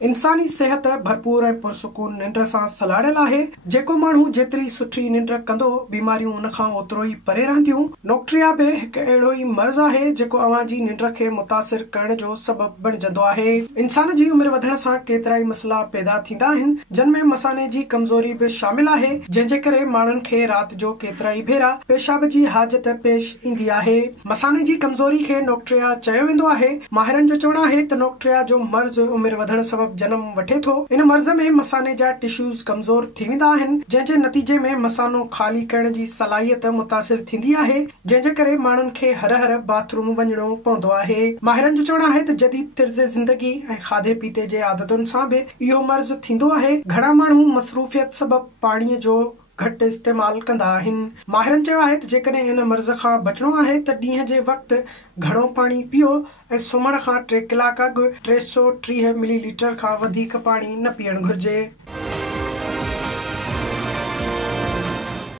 इंसानी सेहत भरपूर ऐं पुरसुकून निंड सां सलाड़ियल आहे। जेको माण्हू जेतिरी सुठी निंड कंदो, बीमारियूं उन खां ओतिरो ई परे रहंदियूं। नोक्ट्रिया बि हिकु अहिड़ो ई मर्ज़ आहे जेको अव्हां जी निंड खे मुतासिर करण जो सबबु बणिजंदो आहे। इंसान जी उमिरि वधण सां केतिरा ई मसइला पैदा थींदा आहिनि, जिन में मसाने जी कमज़ोरी बि शामिल आहे, जंहिंजे करे माण्हुनि खे राति जो केतिरा ई भेरा पेशाब जी हाजत पेश ईंदी आहे। मसाने जी कमज़ोरी खे नोक्ट्रिया चयो वेंदो आहे। माहिरनि जो चवणु आहे त नोक्ट्रिया जो मर्ज़ उमिरि वधण सबबु जनम वठे थो। इन मर्ज़ में मसाने जा टिश्यूज़ कमज़ोर थी वेंदा आहिनि, जंहिंजे नतीजे में मसानो खाली करण जी सलाहियत मुतासिर थींदी आहे, जंहिंजे करे माण्हुनि खे हर हर बाथरूम वञणो पवंदो आहे। माहिरनि जो चवणु आहे त जदीद तर्ज़ ज़िंदगी ऐं खाधे पीते जे आदतुनि सां बि इहो मर्ज़ थींदो आहे। घणा माण्हू मसरूफ़ियत सबबु पाणीअ जो घटि इस्तेमाल कंदा आहिनि। माहिरनि चयो आहे त जेकॾहिं इन मर्ज़ खां बचणो आहे त ॾींहं जे वक़्तु घणो पाणी पियो ऐं सुम्हण खां 3 कलाक अॻु 330 मिलीलीटर खां वधीक पाणी न पीअणु घुर्जे।